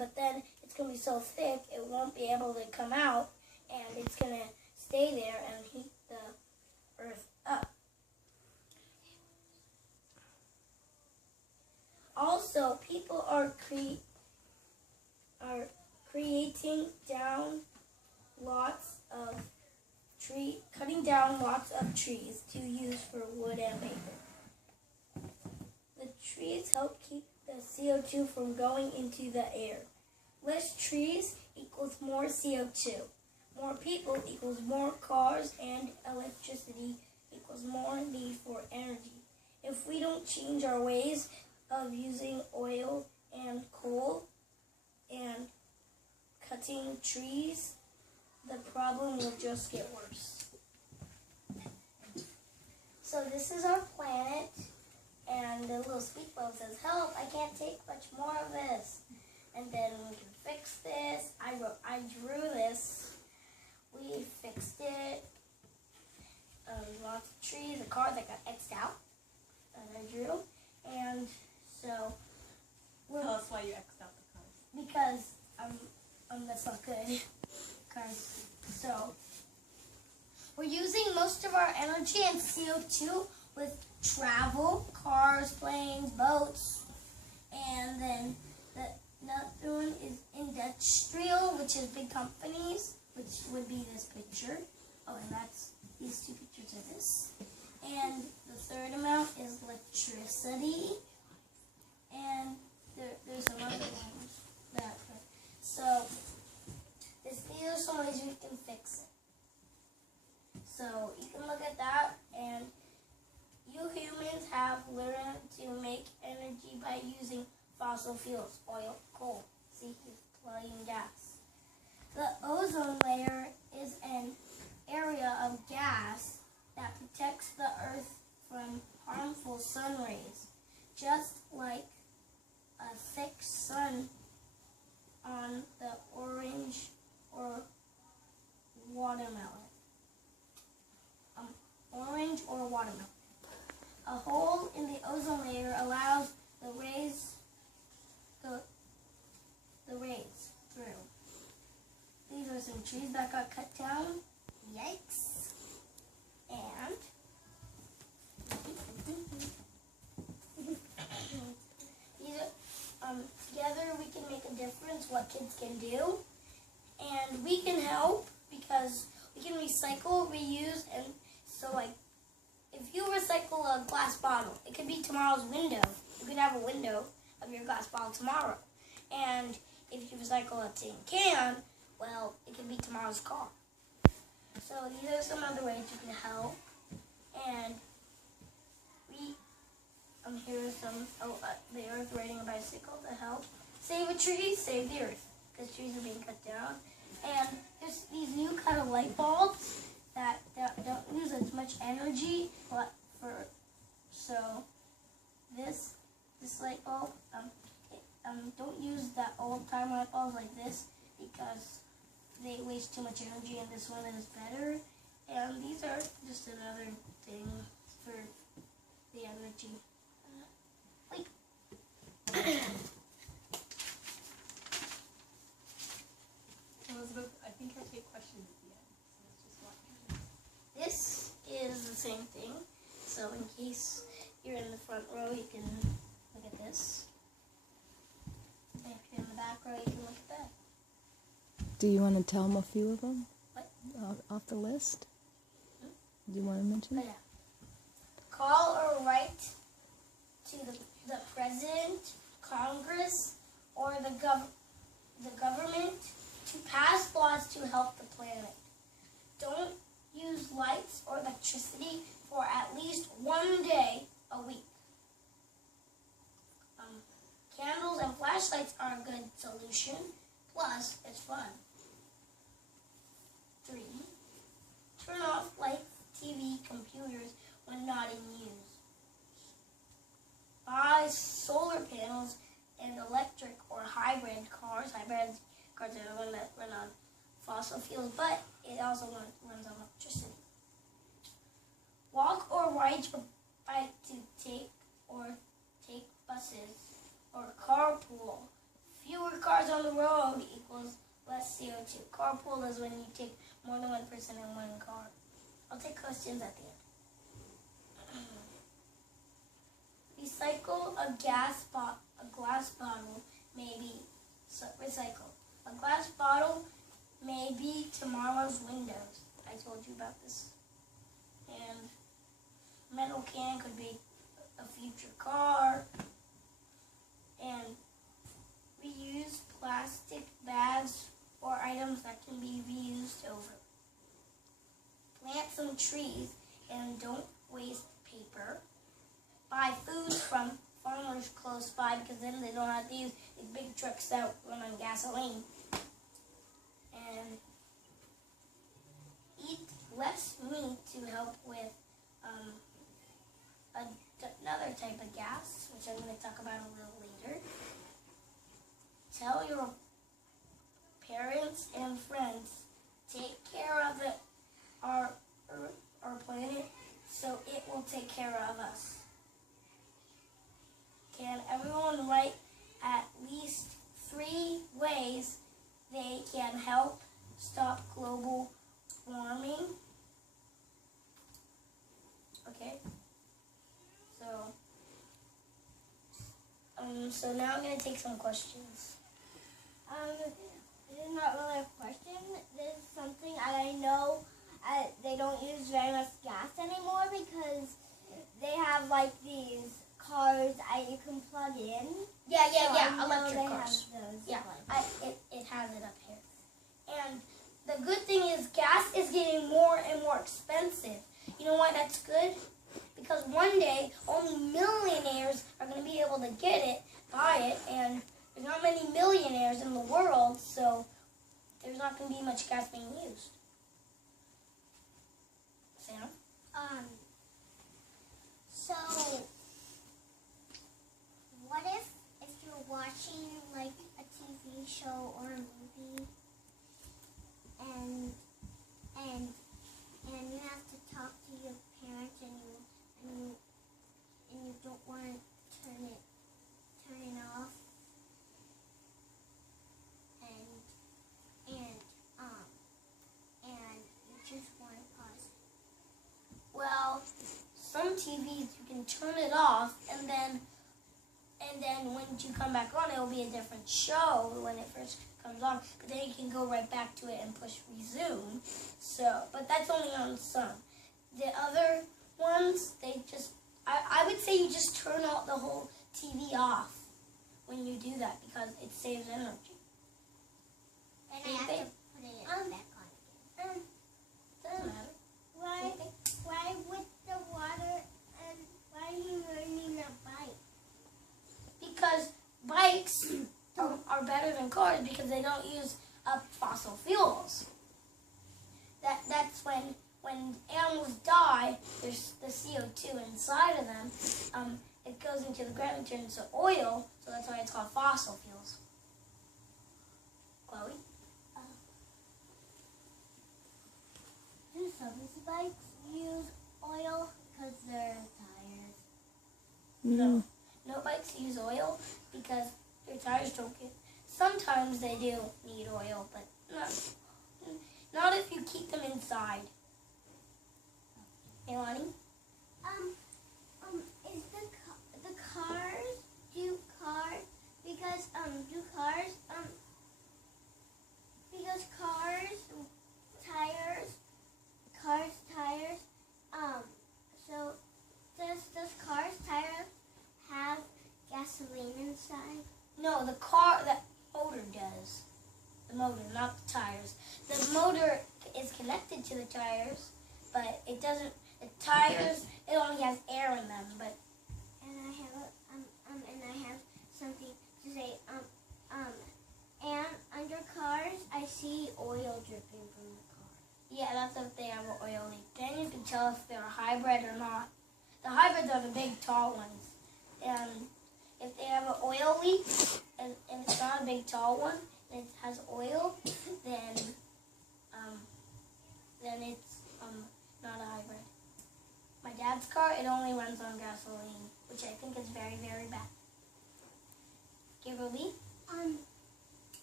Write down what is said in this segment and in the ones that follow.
but then it's going to be so thick it won't be able to come out, and it's going to stay there and heat the earth up. Also, people are creating down lots of cutting down lots of trees to use for wood and paper. The trees help keep the CO2 from going into the air. Less trees equals more CO2. More people equals more cars, and electricity equals more need for energy. If we don't change our ways of using oil and coal and cutting trees, the problem will just get worse. So this is our planet, and the little speak bubble says, "Help, I can't take much more of this." And then we can fix this. I drew this. We fixed it. Lots of trees, a car that got X'd out that I drew. And so tell us why you X'd out the cars. Because that's not good. So we're using most of our energy and CO2 with travel, cars, planes, boats, and then another one is industrial, which is big companies, which would be this picture. Oh, and that's these two pictures of this. And the third amount is electricity, and there's some other ones that. So these are some ways we can fix it. So you can look at that, and you humans have learned to make energy by using fossil fuels, oil, coal, petroleum gas. The ozone layer is an area of gas that protects the Earth from harmful sun rays, just like a thick sun on the orange or watermelon. A hole in the ozone layer allows the rays through. These are some trees that got cut down. Yikes. And these are, together we can make a difference what kids can do. And we can help because we can recycle, reuse, and so like if you recycle a glass bottle, it could be tomorrow's window. You could have a window of your glass bottle tomorrow. And if you recycle a tin can, well, it could be tomorrow's car. So these are some other ways you can help. And here are some, the Earth riding a bicycle to help. Save a tree, save the Earth, because trees are being cut down. And there's these new kind of light bulbs that don't use as much energy, but so this light bulb, don't use that old time light bulbs like this because they waste too much energy, and this one is better. And these are just another thing for the energy. Elizabeth, I think I'll take questions at the end, so let's just watch. This is the same thing. So in case you're in the front row, you can look at this. And if you're in the back row, you can look at that. Do you want to tell them a few of them? What? Off the list? Do you want to mention? Oh, yeah. Call or write to the president, Congress, or the government to pass laws to help the planet. Don't use lights or electricity for at least one day a week. Candles and flashlights are a good solution. Plus, it's fun. 3. Turn off lights, TV, computers when not in use. Buy solar panels and electric or hybrid cars. Hybrid cars are the one that run on fossil fuels, but it also runs on electricity. Walk or ride your bike to take buses or carpool. Fewer cars cars on the road equals less CO2. Carpool is when you take more than one person in one car. I'll take questions at the end. Recycle a glass bottle may be recycled. A glass bottle may be tomorrow's windows. I told you about this. And metal can could be a future car. And reuse plastic bags or items that can be reused over. Plant some trees and don't waste paper. Buy food from farmers close by because then they don't have to use these big trucks that run on gasoline. And eat less meat to help with another type of gas, which I'm going to talk about a little later. Tell your parents and friends, take care of our planet so it will take care of us. Can everyone write at least 3 ways they can help stop global warming? Okay. So now I'm going to take some questions. This is not really a question. This is something I know they don't use very much gas anymore because they have like these cars that you can plug in. Yeah, So I know electric they cars. have those Yeah, plugs. it has it up here. And the good thing is gas is getting more and more expensive. You know why that's good? Because one day only millionaires are going to be able to get it, buy it, and there's not many millionaires in the world, so there's not going to be much gas being used. Sam? So what if you're watching like a TV show or a movie and you have to talk to your parents and you don't want to turn it off and you just want to pause it. Well, some TVs you can turn it off and then when you come back on it will be a different show when it first comes on, but then you can go right back to it and push resume. So, but that's only on some. The other ones, I would say you just turn out the whole TV off when you do that because it saves energy. And Same I have thing. to put it back on again. Doesn't matter. Why with the water and why are you learning a bike? Because bikes are better than cars because they don't use up fossil fuels. That's when animals die, there's the CO2 inside of them. It goes into the ground and turns to oil, so that's why it's called fossil fuels. Chloe? Do some bikes use oil because they're tires? No. No bikes use oil because their tires don't get... Sometimes they do need oil, but not if you keep them inside. Elani? Is the cars because tires so does cars tires have gasoline inside? No, the motor does. The motor, not the tires. The motor is connected to the tires, but it doesn't. The tires, it only has air in them. But And I have something to say. And under cars, I see oil dripping from the car. yeah, that's if they have an oil leak. Then you can tell if they're a hybrid or not. The hybrids are the big, tall ones. And if they have an oil leak and it's not a big, tall one, and it has oil, then it's not a hybrid. My dad's car, it only runs on gasoline, which I think is very, very bad. Kimberly?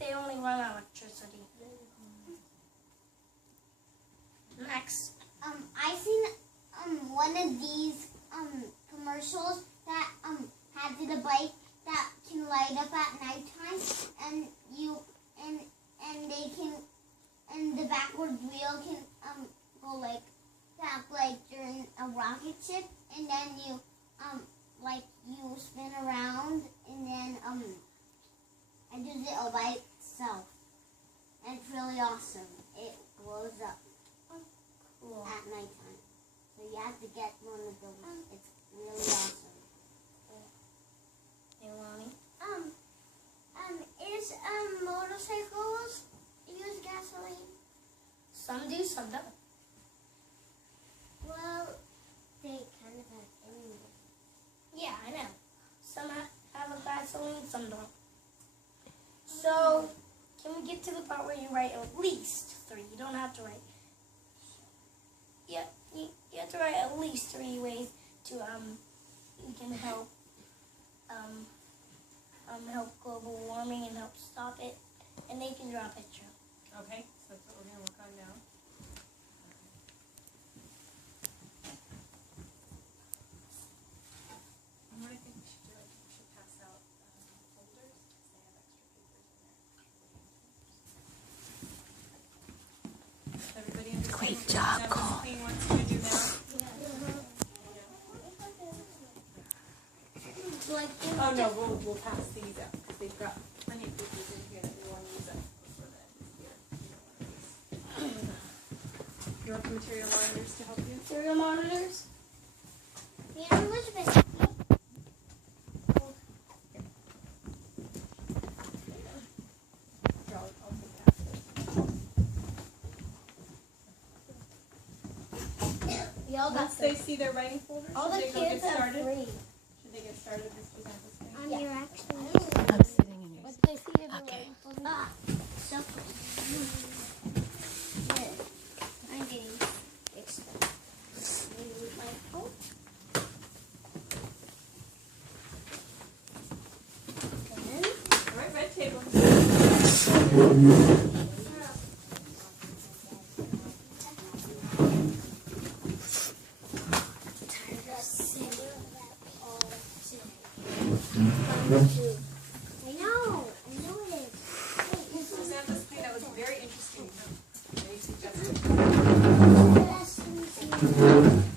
they only run on electricity. Next. I seen one of these commercials that had the bike that can light up at nighttime, and they can, and the backward wheel can go like back like during a rocket ship, and then you you spin around, and then it does it all by itself, and it's really awesome. It glows up Cool. at nighttime. So you have to get one of those. It's really awesome. Hey, Lonnie. Is motorcycles use gasoline? Some do, some don't. Well, they kind of have anyway. Yeah, I know. Some have a gasoline, some don't. So, can we get to the part where you write at least 3? You don't have to write. Yeah, you have to write at least 3 ways to you can help help global warming and help stop it, and they can draw a picture. Okay, so that's what we're going to work on now. And what I think we should do, I think we should pass out folders, because they have extra papers in there. Does everybody understand Great what job, Ms. Cole. Queen wants you to do now? Like Oh no, we'll pass these out because they've got plenty of papers in here that we want to use up before the end of the year. You want the material monitors to help you? serial monitors. Me and Elizabeth. Here, I'll pass it. We all got Once they see their writing folder, All should the they go get kids have started? 3. Should they get started this present this thing? On your action. I'm sitting in your What seat. did they see? Okay. Ah, so cool. I'm getting fixed. Maybe with my phone. And then All right, red table. I know it is. Samantha's thing that was very interesting. Any suggestions? Lessons.